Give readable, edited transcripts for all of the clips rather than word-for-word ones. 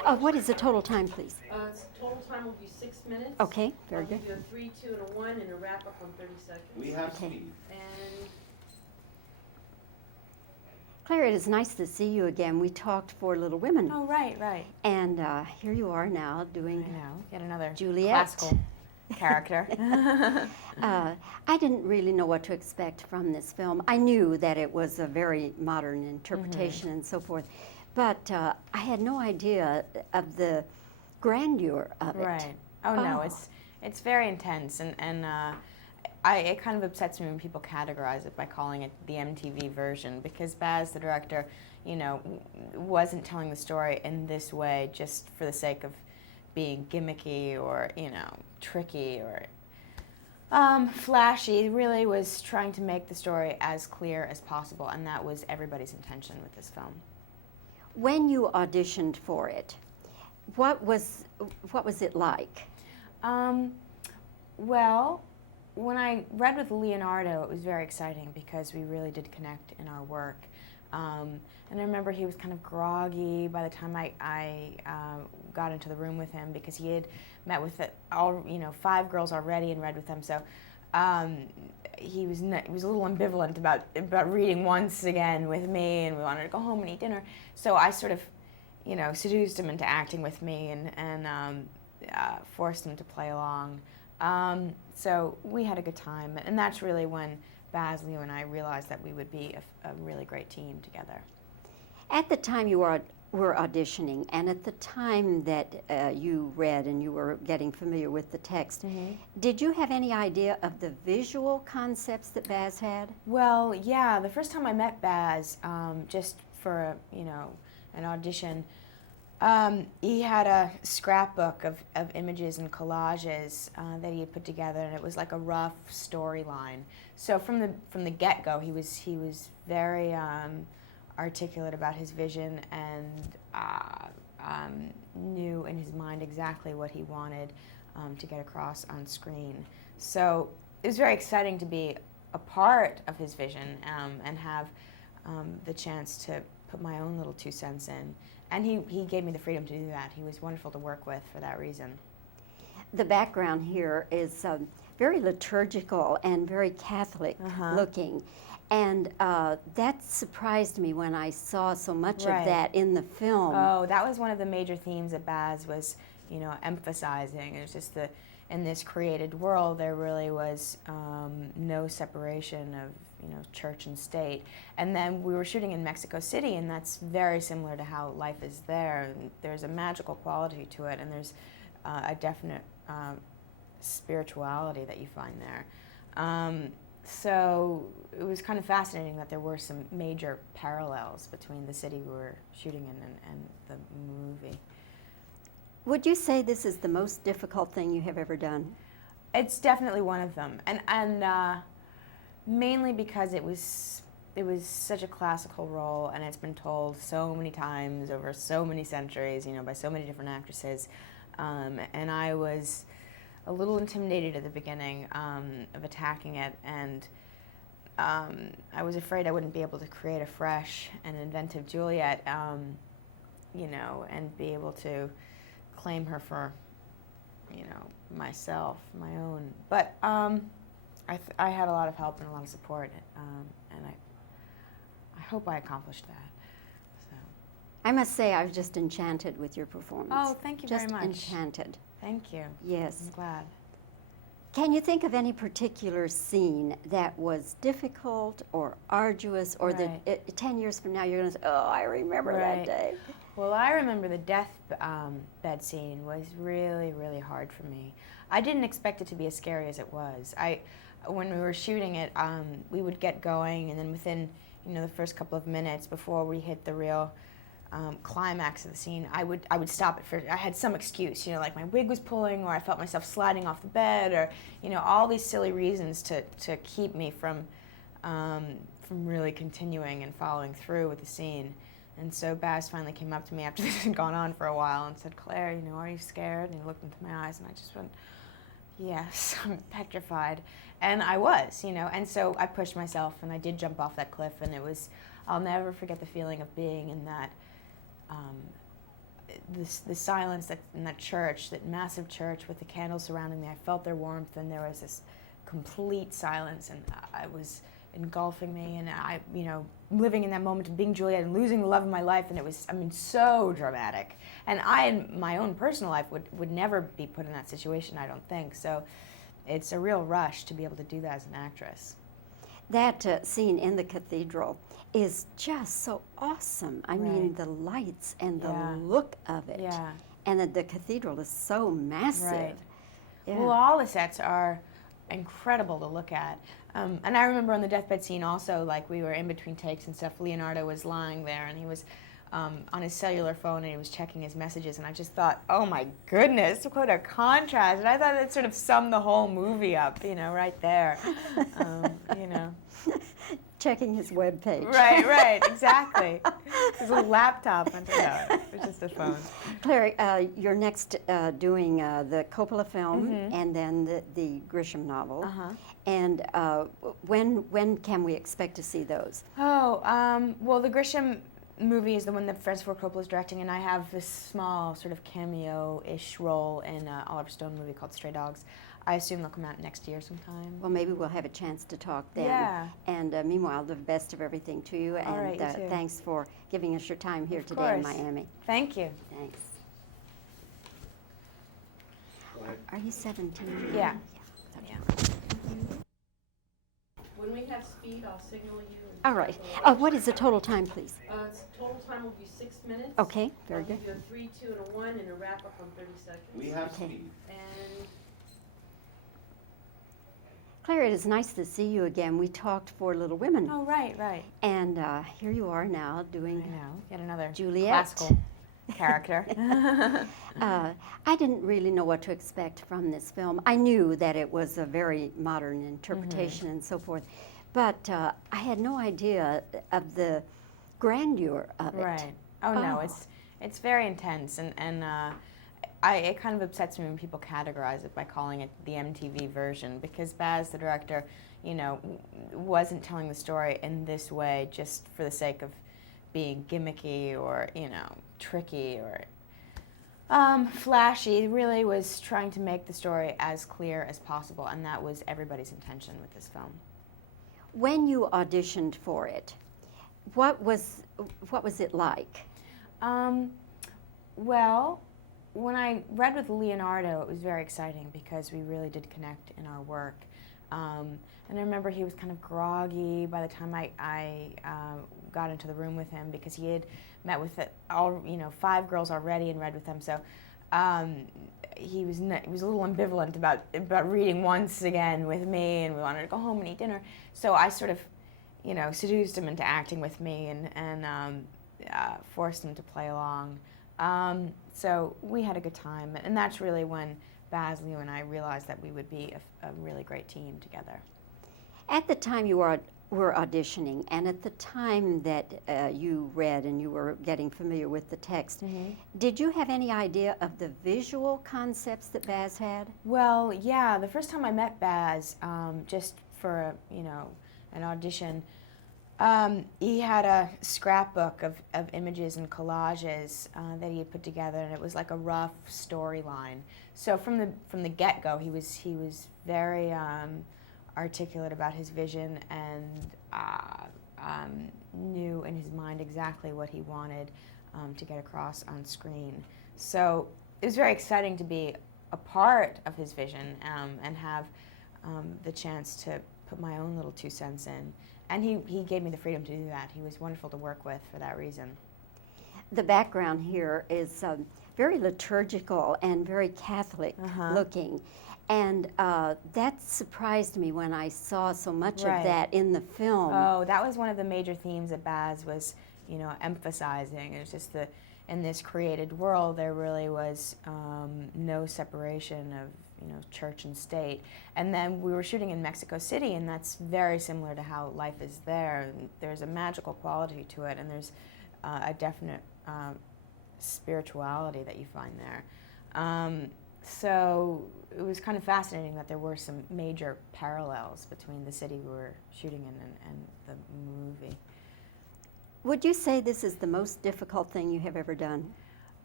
What is the total time, please? Total time will be 6 minutes. Okay, very good. I'll give you a 3, 2, and a 1, and a wrap up on 30 seconds. We have Okay. speed. And Claire, it is nice to see you again. We talked for Little Women. Oh, right, right. And here you are now doing I know. Yet another Juliet. classical character. I didn't really know what to expect from this film. I knew that it was a very modern interpretation and so forth, but I had no idea of the grandeur of it. Right. Oh, no, it's very intense, and it kind of upsets me when people categorize it by calling it the MTV version, because Baz, the director, wasn't telling the story in this way just for the sake of being gimmicky or, tricky or flashy. He really was trying to make the story as clear as possible, and that was everybody's intention with this film. When you auditioned for it, what was it like? Well, when I read with Leonardo, it was very exciting because we really did connect in our work. And I remember he was kind of groggy by the time I got into the room with him, because he had met with 5 girls already and read with them. So he was a little ambivalent about reading once again with me, and we wanted to go home and eat dinner. So I sort of, seduced him into acting with me and forced him to play along. So we had a good time, and that's really when Baz, Leo, and I realized that we would be a really great team together. At the time you were auditioning, and at the time that you read and you were getting familiar with the text, did you have any idea of the visual concepts that Baz had? Well, yeah, the first time I met Baz, just for an audition, he had a scrapbook of images and collages that he had put together, and it was like a rough storyline. So from the get-go, he was very articulate about his vision and knew in his mind exactly what he wanted to get across on screen. So it was very exciting to be a part of his vision and have the chance to put my own little 2 cents in. And he gave me the freedom to do that. He was wonderful to work with for that reason. The background here is very liturgical and very Catholic looking. And that surprised me when I saw so much of that in the film. Oh, that was one of the major themes that Baz was, emphasizing. It was just in this created world, there really was no separation of, church and state. And then we were shooting in Mexico City, and that's very similar to how life is there. There's a magical quality to it, and there's a definite spirituality that you find there. So it was kind of fascinating that there were some major parallels between the city we were shooting in and the movie. Would you say this is the most difficult thing you have ever done? It's definitely one of them, and mainly because it was such a classical role, and it's been told so many times over so many centuries, by so many different actresses, and I was a little intimidated at the beginning of attacking it, and I was afraid I wouldn't be able to create a fresh and inventive Juliet, and be able to claim her for, myself, my own. But I had a lot of help and a lot of support, and I hope I accomplished that. So. I must say I was just enchanted with your performance. Oh, thank you very much. Just enchanted. Thank you. Yes. I'm glad. Can you think of any particular scene that was difficult or arduous, or that 10 years from now you're going to say, oh, I remember that day? Well, I remember the death bed scene was really, really hard for me. I didn't expect it to be as scary as it was. When we were shooting it, we would get going, and then within the first couple of minutes before we hit the real climax of the scene, I would stop it I had some excuse, like my wig was pulling, or I felt myself sliding off the bed, or all these silly reasons to keep me from really continuing and following through with the scene. And so Baz finally came up to me after this had gone on for a while and said, Claire, are you scared? And he looked into my eyes, and I just went, yes, I'm petrified. And I was, and so I pushed myself, and I did jump off that cliff, and I'll never forget the feeling of being in that the silence in that church, that massive church with the candles surrounding me. I felt their warmth, and there was this complete silence, and I was engulfing me, and I, living in that moment of being Juliet and losing the love of my life, and it was, so dramatic. And I, in my own personal life, would never be put in that situation, I don't think. So it's a real rush to be able to do that as an actress. That scene in the cathedral is just so awesome. I mean, the lights and the look of it. Yeah. And the cathedral is so massive. Right. Yeah. Well, all the sets are incredible to look at. And I remember on the deathbed scene also, like we were in between takes and stuff, Leonardo was lying there and he was on his cellular phone and he was checking his messages, and I just thought, oh my goodness, what a contrast. And I thought that sort of summed the whole movie up, right there. Checking his webpage. Right, exactly. His little laptop. No, it was just a phone. Claire, you're next doing the Coppola film and then the Grisham novel. And when can we expect to see those? Well, the Grisham movie is the one that Francis Ford Coppola is directing, and I have this small sort of cameo-ish role in an Oliver Stone movie called Stray Dogs. I assume they'll come out next year sometime. Well, maybe we'll have a chance to talk then. Yeah. And meanwhile, the best of everything to you. All right, and you too. Thanks for giving us your time here Of today in course. Miami. Thank you. Thanks. Are you 17? Yeah. When we have speed, I'll signal you. All right. What is the total time, please? Total time will be 6 minutes. Okay, very I'll good. give you a 3, 2, and a 1, and a wrap-up on 30 seconds. We have Okay. speed. And Claire, it is nice to see you again. We talked for Little Women. Oh, right. And here you are now doing I know. Yet another Juliet. classical character. I didn't really know what to expect from this film. I knew that it was a very modern interpretation and so forth, but I had no idea of the grandeur of it. Right. Oh, no, it's very intense, and it kind of upsets me when people categorize it by calling it the MTV version, because Baz, the director, wasn't telling the story in this way just for the sake of being gimmicky or, tricky or flashy. He really was trying to make the story as clear as possible, and that was everybody's intention with this film. When you auditioned for it, what was it like? Well, when I read with Leonardo, it was very exciting because we really did connect in our work. And I remember he was kind of groggy by the time I got into the room with him, because he had met with 5 girls already and read with them. So he was a little ambivalent about reading once again with me, and we wanted to go home and eat dinner. So I sort of, seduced him into acting with me and forced him to play along. So we had a good time, and that's really when Baz, Leo, and I realized that we would be a really great team together. At the time you were auditioning, and at the time that you read and you were getting familiar with the text, did you have any idea of the visual concepts that Baz had? Well, yeah. The first time I met Baz, just for an audition, he had a scrapbook of images and collages that he had put together, and it was like a rough storyline. So from the get-go, he was very articulate about his vision and knew in his mind exactly what he wanted to get across on screen. So it was very exciting to be a part of his vision and have the chance to put my own little 2 cents in. And he gave me the freedom to do that. He was wonderful to work with for that reason. The background here is very liturgical and very Catholic looking. And that surprised me when I saw so much of that in the film. Oh, that was one of the major themes that Baz was, emphasizing. It was just in this created world, there really was no separation of, church and state. And then we were shooting in Mexico City, and that's very similar to how life is there. There's a magical quality to it, and there's a definite spirituality that you find there. So it was kind of fascinating that there were some major parallels between the city we were shooting in and the movie. Would you say this is the most difficult thing you have ever done?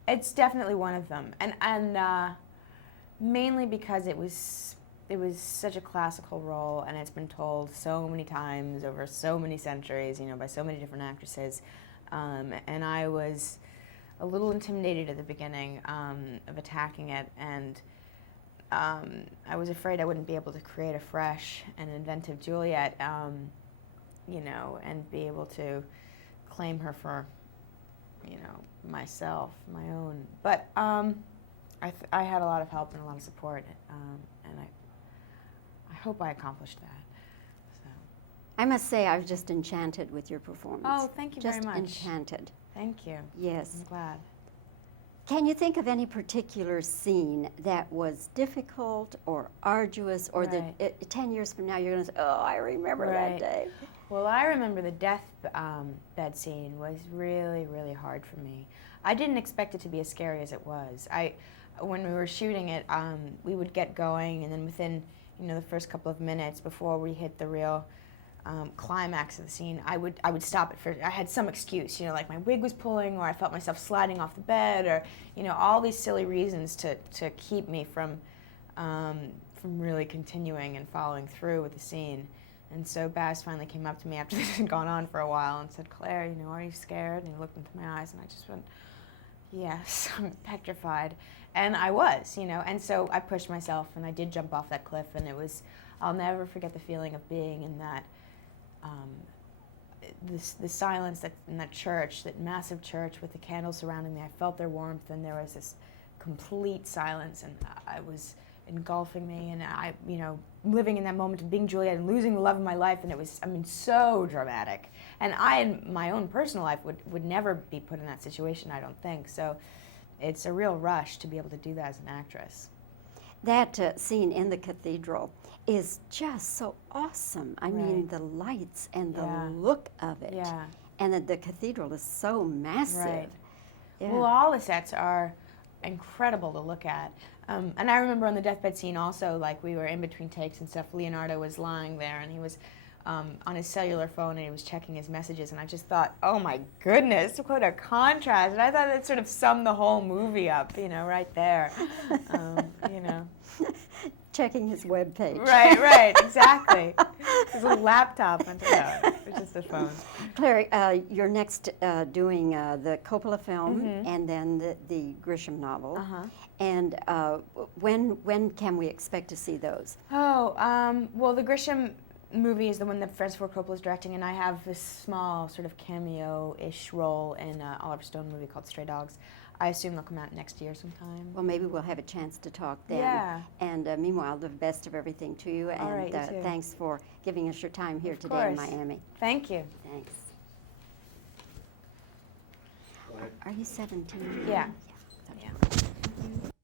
It's definitely one of them, and mainly because it was such a classical role, and it's been told so many times over so many centuries, you know, by so many different actresses, and I was a little intimidated at the beginning of attacking it, and I was afraid I wouldn't be able to create a fresh and inventive Juliet, you know, and be able to claim her for, you know, myself, my own. But I had a lot of help and a lot of support, and I hope I accomplished that. So. I must say, I was just enchanted with your performance. Oh, thank you very much. Just enchanted. Thank you. Yes. I'm glad. Can you think of any particular scene that was difficult or arduous, or Right. that 10 years from now you're going to say, oh, I remember that Right. day? Well, I remember the death bed scene was really, really hard for me. I didn't expect it to be as scary as it was. When we were shooting it, we would get going, and then within, you know, the first couple of minutes before we hit the real climax of the scene, I would stop it for, I had some excuse, you know, like my wig was pulling, or I felt myself sliding off the bed, or, you know, all these silly reasons to keep me from really continuing and following through with the scene. And so Baz finally came up to me after this had gone on for a while and said, "Claire, you know, are you scared?" And he looked into my eyes, and I just went, "Yes, I'm petrified." And I was, you know, and so I pushed myself, and I did jump off that cliff, and it was, I'll never forget the feeling of being in that, the silence in that church, that massive church with the candles surrounding me. I felt their warmth, and there was this complete silence, and I was engulfing me, and I, you know, living in that moment of being Juliet and losing the love of my life, and it was, I mean, so dramatic. And I, in my own personal life, would never be put in that situation, I don't think. So it's a real rush to be able to do that as an actress. That scene in the cathedral is just so awesome. I mean, Right. the lights and the Yeah. look of it. Yeah. And the cathedral is so massive. Right. Yeah. Well, all the sets are incredible to look at. And I remember on the deathbed scene also, like, we were in between takes and stuff, Leonardo was lying there, and he was on his cellular phone, and he was checking his messages, and I just thought, oh my goodness, what a contrast. And I thought it sort of summed the whole movie up, you know, right there. You know. Checking his webpage. Right, exactly. His little laptop, and it was just a phone. Claire, you're next doing the Coppola film and then the Grisham novel. And when can we expect to see those? Oh, well, the Grisham movie is the one that Francis Ford Coppola is directing, and I have this small sort of cameo-ish role in an Oliver Stone movie called Stray Dogs. I assume they'll come out next year sometime. Well, maybe we'll have a chance to talk then. Yeah. And meanwhile, the best of everything to you. All right, And you too. thanks for giving us your time here Of today in course. Miami. Thank you. Thanks. Are you 17? Yeah. Yeah. Yeah.